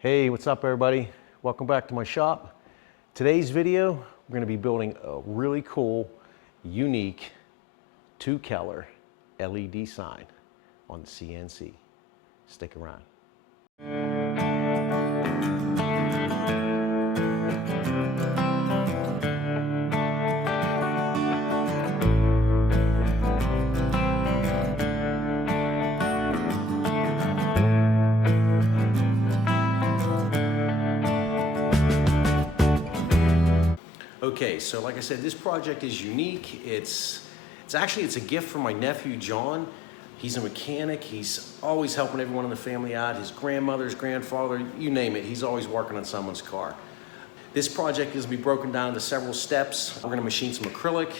Hey, what's up everybody? Welcome back to my shop. Today's video, we're going to be building a really cool, unique 2-color LED sign on the CNC. Stick around. Okay, so like I said, this project is unique. It's a gift from my nephew, John. He's a mechanic. He's always helping everyone in the family out. His grandmother, his grandfather, you name it. He's always working on someone's car. This project is going to be broken down into several steps. We're going to machine some acrylic.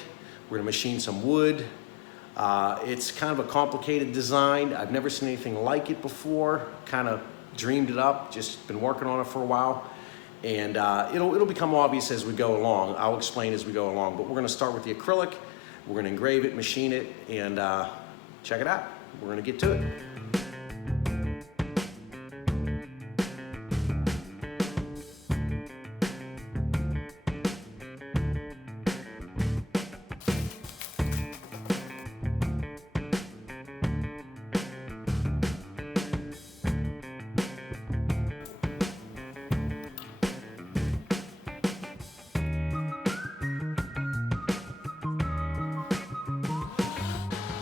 We're going to machine some wood. It's kind of a complicated design. I've never seen anything like it before. Kind of dreamed it up, just been working on it for a while. And it'll become obvious as we go along. I'll explain as we go along, but we're going to start with the acrylic. We're going to engrave it, machine it, and check it out. We're going to get to it.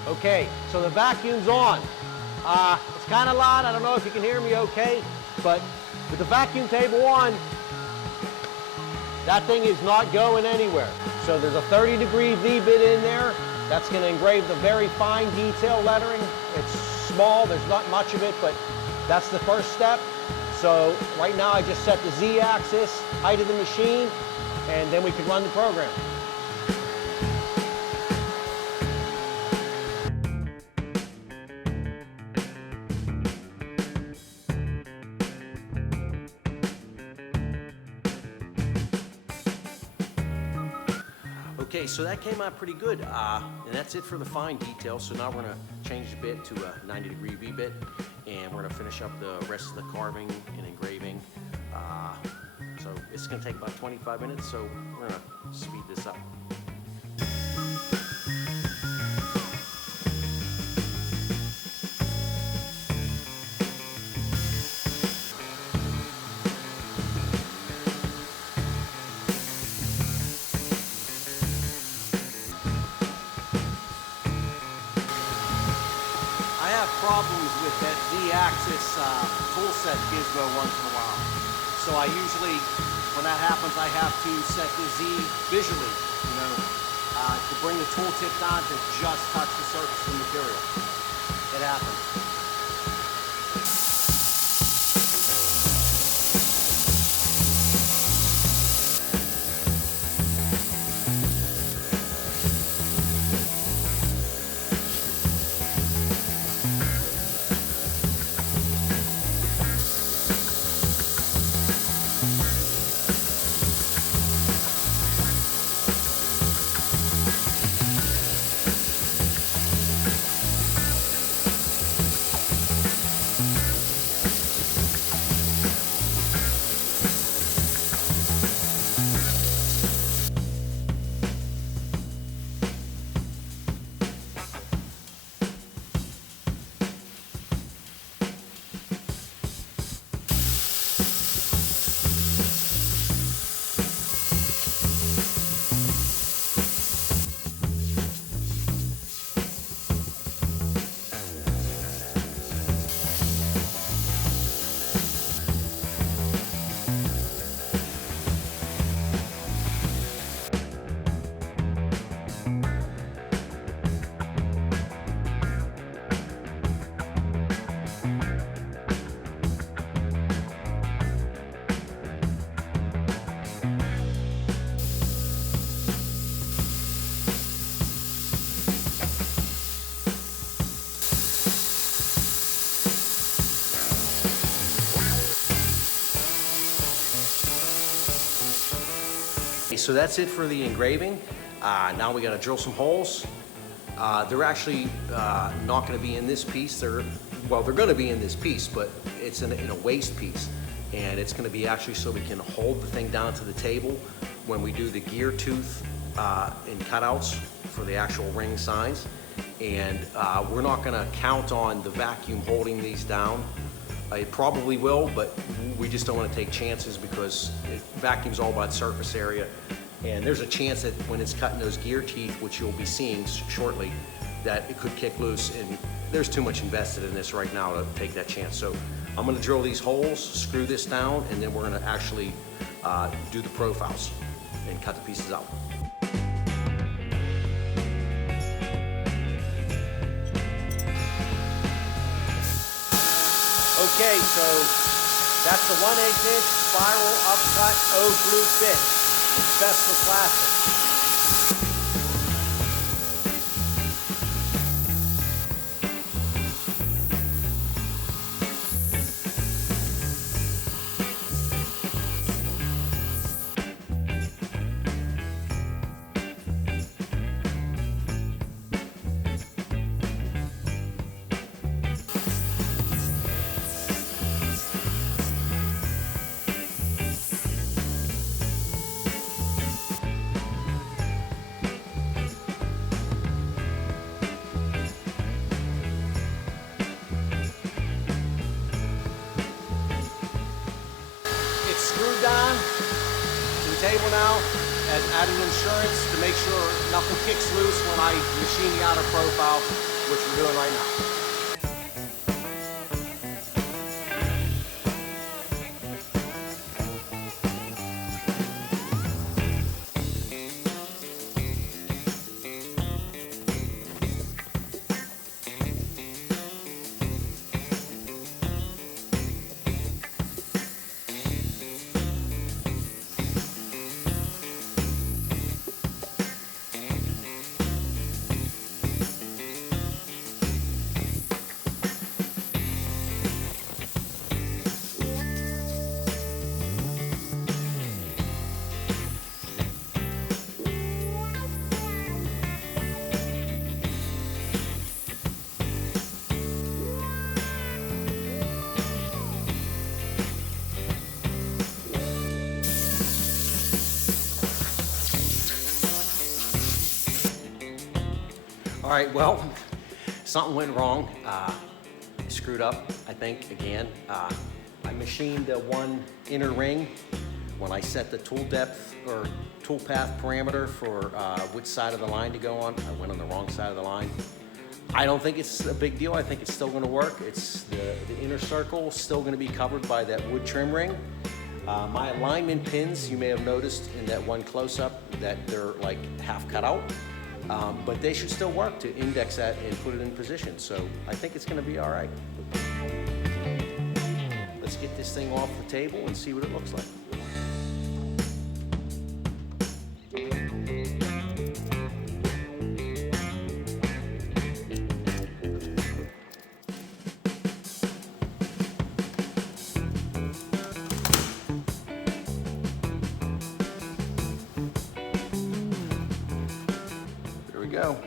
Okay, so the vacuum's on. It's kind of loud. I don't know if you can hear me okay, but with the vacuum table on, that thing is not going anywhere. So there's a 30-degree V-bit in there. That's going to engrave the very fine detail lettering. It's small, there's not much of it, but that's the first step. So right now I just set the Z-axis, height of the machine, and then we can run the program. Okay, so that came out pretty good, and that's it for the fine detail. So now we're going to change the bit to a 90-degree V-bit, and we're going to finish up the rest of the carving and engraving. So it's going to take about 25 minutes, so we're going to speed this up. Problems with that Z-axis tool set gizmo once in a while. So I usually, when that happens, I have to set the Z visually, to bring the tooltip down to just touch the surface of the material. It happens. So that's it for the engraving. Now we got to drill some holes. They're actually not going to be in this piece. They're going to be in this piece, but it's in a waste piece. and it's gonna be actually so we can hold the thing down to the table when we do the gear tooth and cutouts for the actual ring signs. And we're not gonna count on the vacuum holding these down. It probably will, but we just don't want to take chances because vacuum's all about surface area. And there's a chance that when it's cutting those gear teeth, which you'll be seeing shortly, that it could kick loose, and there's too much invested in this right now to take that chance. So I'm gonna drill these holes, screw this down, and then we're gonna actually do the profiles and cut the pieces out. Okay, so that's the 1/8" spiral upcut oak blue fit. It's best for plastic. Screwed down to the table now, and added insurance to make sure nothing kicks loose when I machine the outer profile, which we're doing right now. All right, well, something went wrong. Screwed up, I think, again. I machined the one inner ring when I set the tool depth or tool path parameter for which side of the line to go on. I went on the wrong side of the line. I don't think it's a big deal. I think it's still gonna work. It's the inner circle still gonna be covered by that wood trim ring. My alignment pins, you may have noticed in that one close-up that they're like half cut out. But they should still work to index that and put it in position. So I think it's gonna be all right. Let's get this thing off the table and see what it looks like. Go.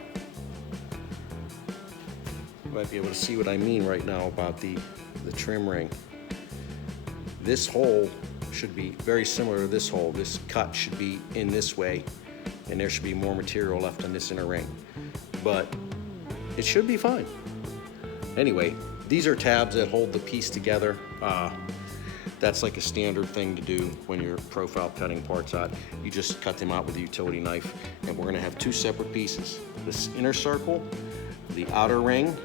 You might be able to see what I mean right now about the trim ring. This hole should be very similar to this hole. This cut should be in this way, and there should be more material left on this inner ring. But it should be fine. Anyway, these are tabs that hold the piece together. That's like a standard thing to do when you're profile cutting parts out. You just cut them out with a utility knife, and we're gonna have two separate pieces. This inner circle, the outer ring,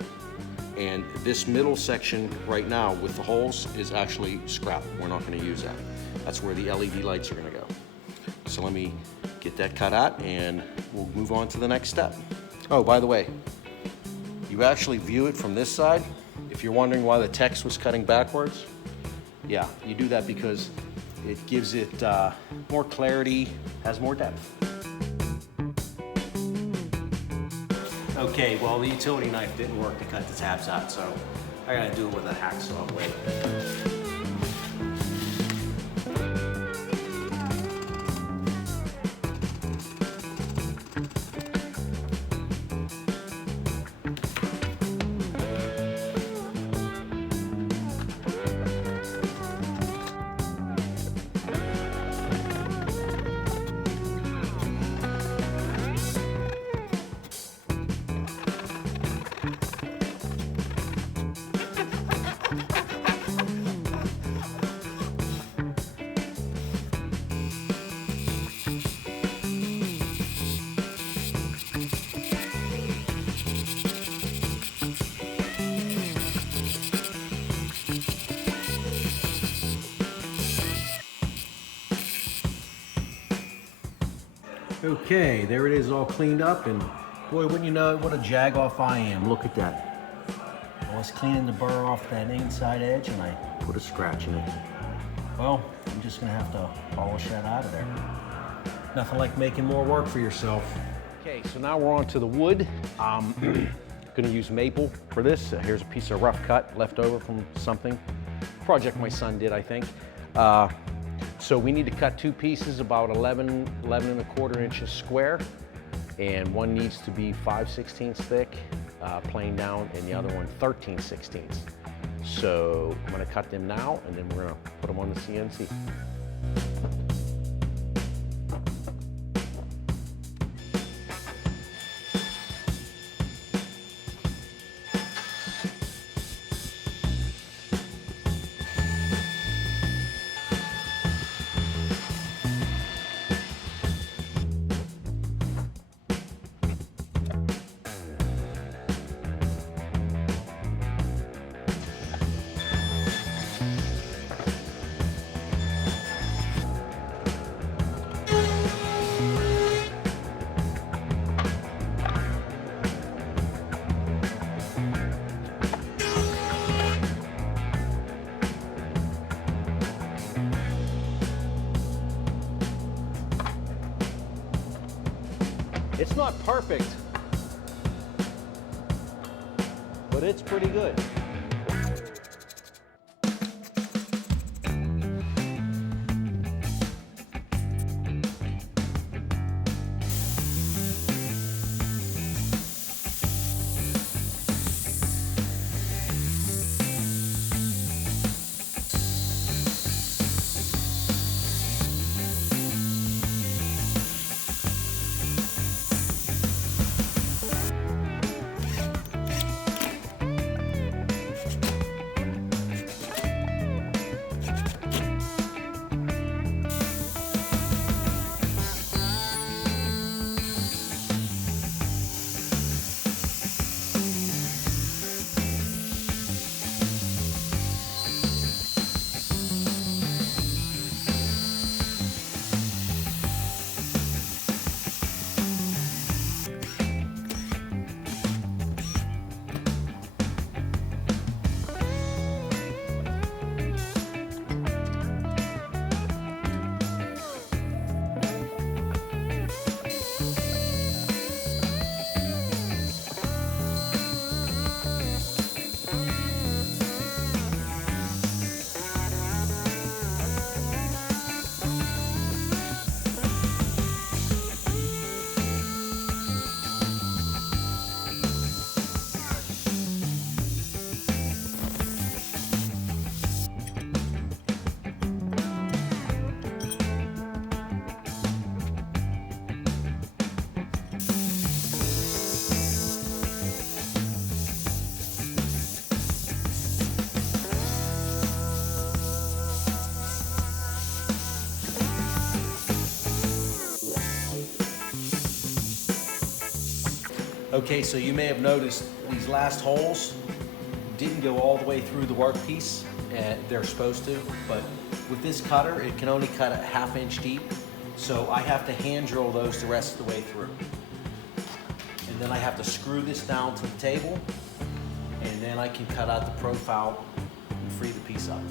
and this middle section right now with the holes is actually scrap. We're not gonna use that. That's where the LED lights are gonna go. So let me get that cut out and we'll move on to the next step. Oh, by the way, you actually view it from this side. If you're wondering why the text was cutting backwards, yeah, you do that because it gives it more clarity, has more depth. Okay, well, the utility knife didn't work to cut the tabs out, so I gotta do it with a hacksaw blade. Okay, there it is all cleaned up, and boy, wouldn't you know it, what a jag-off I am. Look at that. I was cleaning the burr off that inside edge and I put a scratch in it. Well, I'm just gonna have to polish that out of there. Nothing like making more work for yourself. Okay, so now we're on to the wood. I'm gonna use maple for this. Here's a piece of rough cut left over from something. Project my son did, I think. So we need to cut two pieces about 11 and a quarter inches square, and one needs to be 5/16 thick, plain down, and the other one 13/16. So I'm gonna cut them now, and then we're gonna put them on the CNC. It's not perfect, but it's pretty good. Okay, so you may have noticed these last holes didn't go all the way through the workpiece, and they're supposed to, but with this cutter, it can only cut a ½ inch deep, so I have to hand drill those the rest of the way through. And then I have to screw this down to the table, and then I can cut out the profile and free the piece up.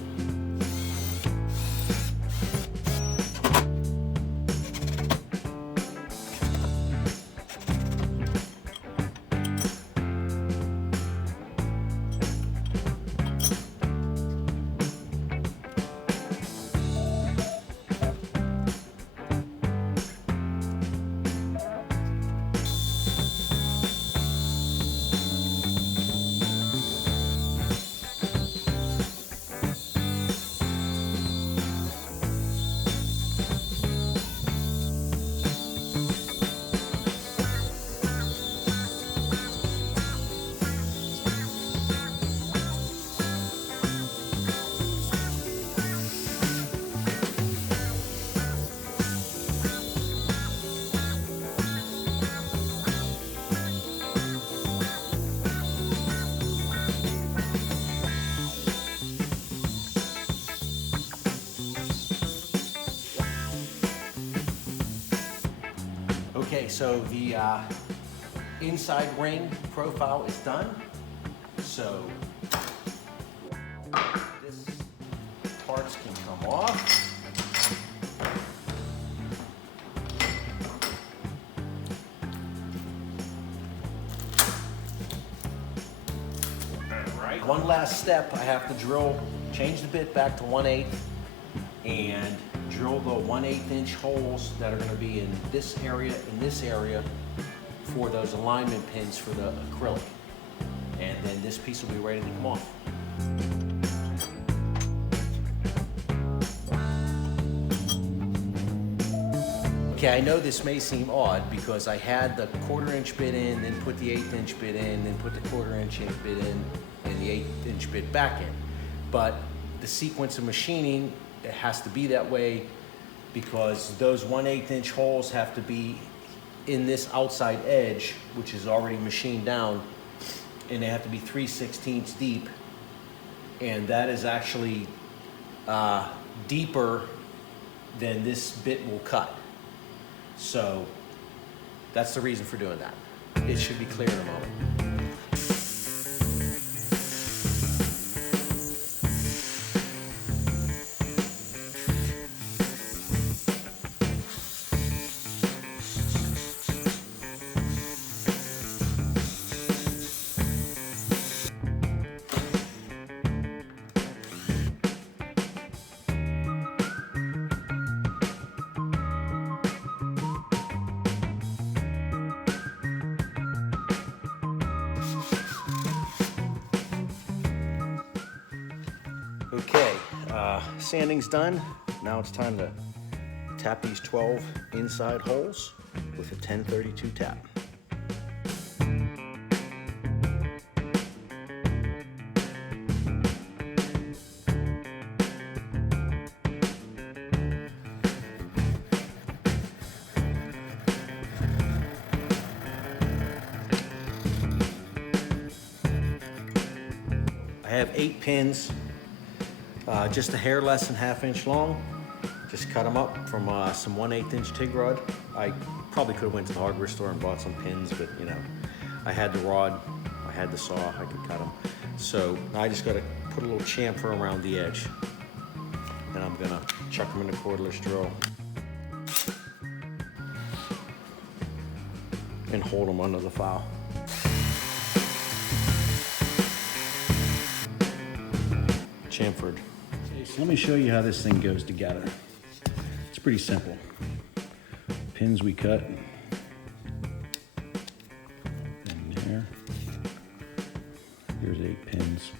Okay, so the inside ring profile is done. So this parts can come off. One last step, I have to drill, change the bit back to 1/8 and drill the 1/8 inch holes that are going to be in this area, for those alignment pins for the acrylic. And then this piece will be ready to come off. Okay, I know this may seem odd because I had the 1/4 inch bit in, then put the 1/8 inch bit in, then put the 1/4 inch bit in, and the 1/8 inch bit back in. But the sequence of machining, it has to be that way because those 1/8 inch holes have to be in this outside edge, which is already machined down, and they have to be 3/16 deep. And that is actually deeper than this bit will cut. So that's the reason for doing that. It should be clear in a moment. Okay, sanding's done. Now it's time to tap these 12 inside holes with a 1032 tap. I have 8 pins. Just a hair less than 1/2 inch long. Just cut them up from some 1/8 inch TIG rod. I probably could have went to the hardware store and bought some pins, but you know, I had the rod, I had the saw, I could cut them. So I just got to put a little chamfer around the edge, and I'm gonna chuck them in the cordless drill and hold them under the file. Chamfered. So let me show you how this thing goes together. It's pretty simple. Pins we cut in there. Here's 8 pins.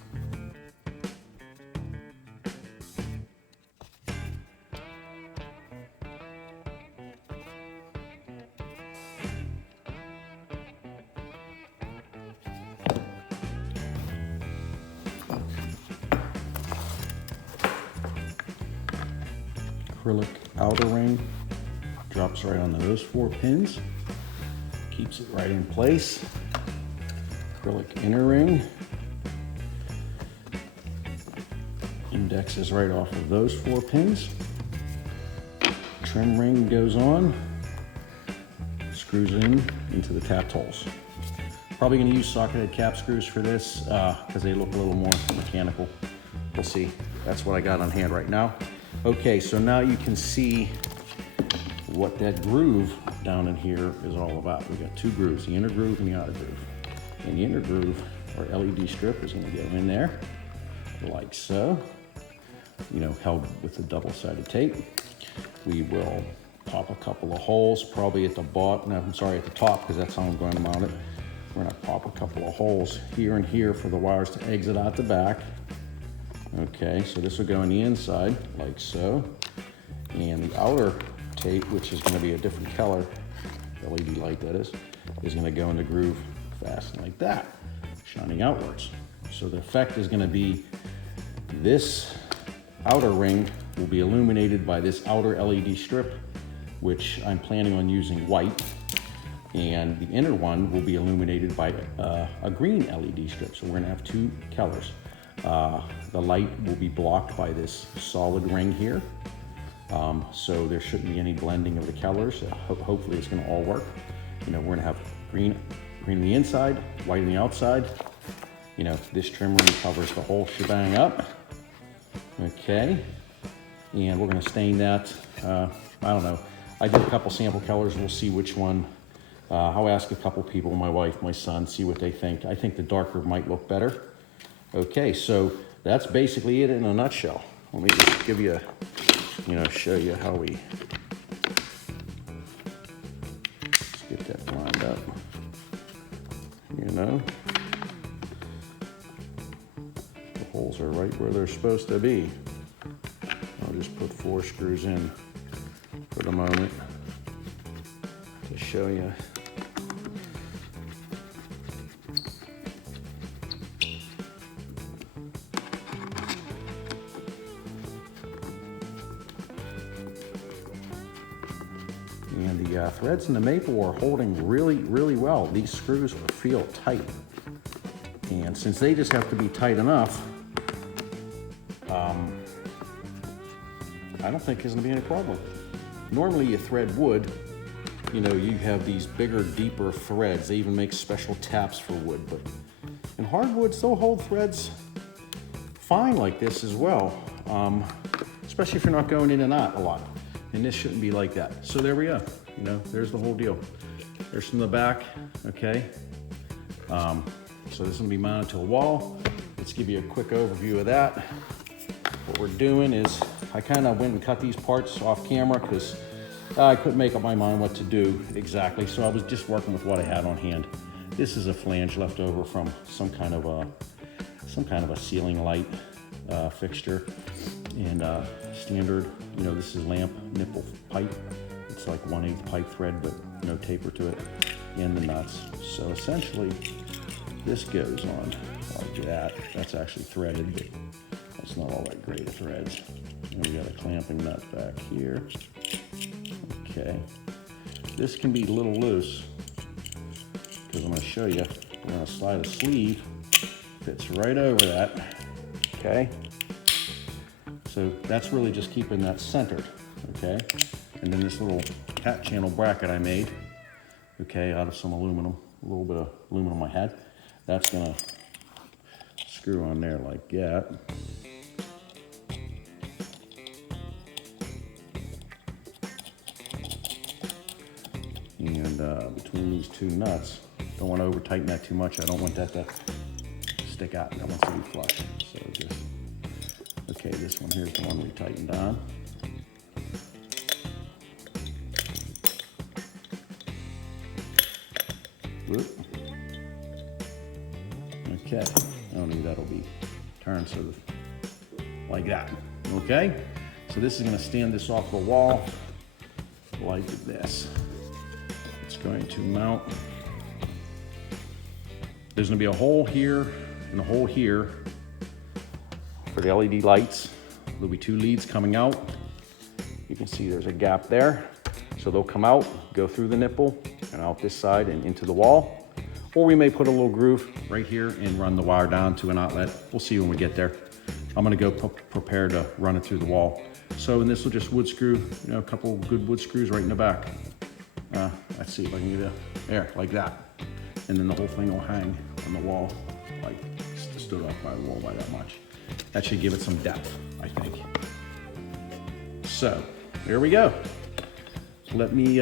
Acrylic outer ring drops right on those 4 pins, keeps it right in place. Acrylic inner ring indexes right off of those 4 pins. Trim ring goes on, screws into the tapped holes. Probably going to use socket-head cap screws for this because they look a little more mechanical. We'll see. That's what I got on hand right now. Okay, so now you can see what that groove down in here is all about. We got 2 grooves, the inner groove and the outer groove. And the inner groove, our LED strip, is going to go in there like so, you know, held with the double-sided tape. We will pop a couple of holes, probably at the bottom, no, I'm sorry, at the top, because that's how I'm going to mount it. We're going to pop a couple of holes here and here for the wires to exit out the back. Okay, so this will go on the inside, like so. And the outer tape, which is going to be a different color, LED light that is going to go in the groove fast like that, shining outwards. So the effect is going to be this outer ring will be illuminated by this outer LED strip, which I'm planning on using white. And the inner one will be illuminated by a green LED strip. So we're going to have 2 colors. The light will be blocked by this solid ring here. So there shouldn't be any blending of the colors. Hopefully it's gonna all work. You know, we're gonna have green on the inside, white on the outside. You know, this trim ring covers the whole shebang up. Okay, and we're gonna stain that, I don't know. I did a couple sample colors, we'll see which one. I'll ask a couple people, my wife, my son, see what they think. I think the darker might look better. Okay, so that's basically it in a nutshell. Let me just give you, show you how we, let's get that lined up, The holes are right where they're supposed to be. I'll just put 4 screws in for the moment to show you. And the threads in the maple are holding really, really well. These screws feel tight. And since they just have to be tight enough, I don't think there's gonna be any problem. Normally you thread wood, you have these bigger, deeper threads. They even make special taps for wood, but in hardwood, they'll hold threads fine like this as well, especially if you're not going in and out a lot. And this shouldn't be like that. So there we go, there's the whole deal. There's from the back, okay? So this is gonna be mounted to a wall. Let's give you a quick overview of that. What we're doing is, I kind of went and cut these parts off camera because I couldn't make up my mind what to do exactly. So I was just working with what I had on hand. This is a flange left over from some kind of a ceiling light fixture, and standard. This is lamp nipple pipe. It's like 1/8 pipe thread, but no taper to it, and the nuts. So essentially, this goes on like that. That's actually threaded, but that's not all that great of threads. And we got a clamping nut back here. Okay, this can be a little loose because I'm going to show you. I'm going to slide a sleeve, fits right over that. Okay, so that's really just keeping that centered. Okay, and then this little cat channel bracket I made, okay, out of some aluminum, a little bit of aluminum I had. That's going to screw on there like that. And between these 2 nuts, don't want to over tighten that too much. I don't want that to stick out. I want it to be flush. So just, okay, this one here's the one we tightened on. Whoop. Okay, only that'll be turned so like that. Okay, so this is going to stand this off the wall like this. It's going to mount. There's going to be a hole here and a hole here for the LED lights. There'll be 2 leads coming out. You can see there's a gap there. So they'll come out, go through the nipple and out this side and into the wall. Or we may put a little groove right here and run the wire down to an outlet. We'll see when we get there. I'm gonna go prepare to run it through the wall. So, and this will just wood screw, a couple good wood screws right in the back. Let's see if I can get there, like that. And then the whole thing will hang on the wall, like stood up by the wall by that much. That should give it some depth, I think. So, there we go. Let me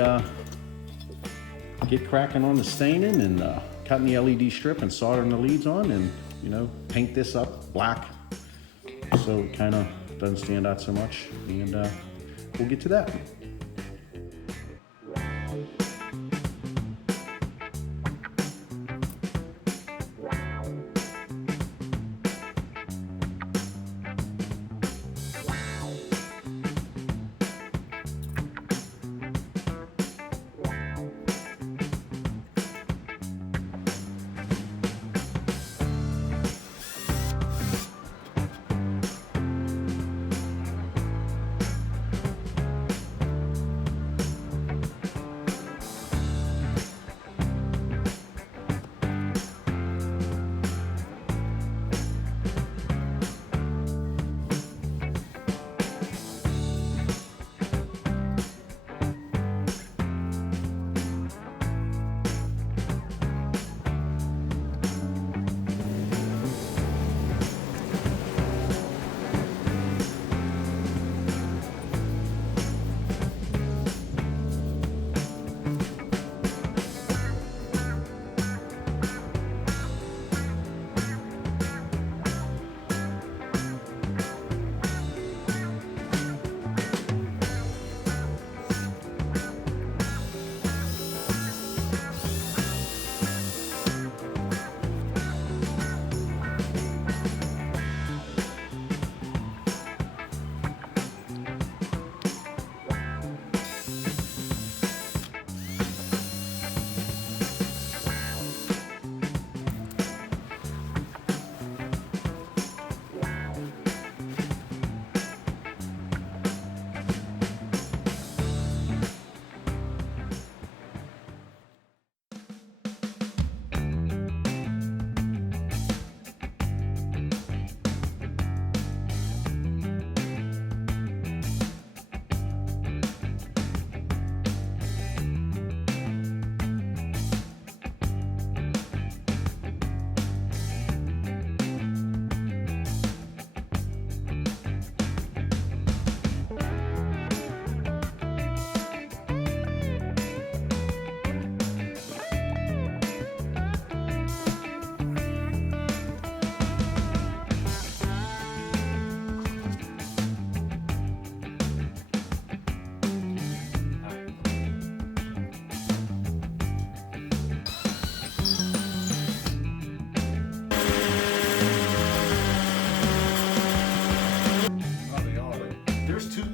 get cracking on the staining and cutting the LED strip and soldering the leads on, and paint this up black so it kind of doesn't stand out so much, and we'll get to that.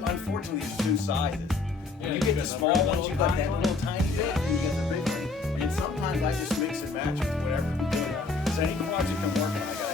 unfortunately, there's two sizes. Yeah, When you you get the got the small real ones, little you got tiny that one. little tiny bit, and you get the big one. And sometimes I just mix and match with whatever I'm doing. So any project I'm working on, I got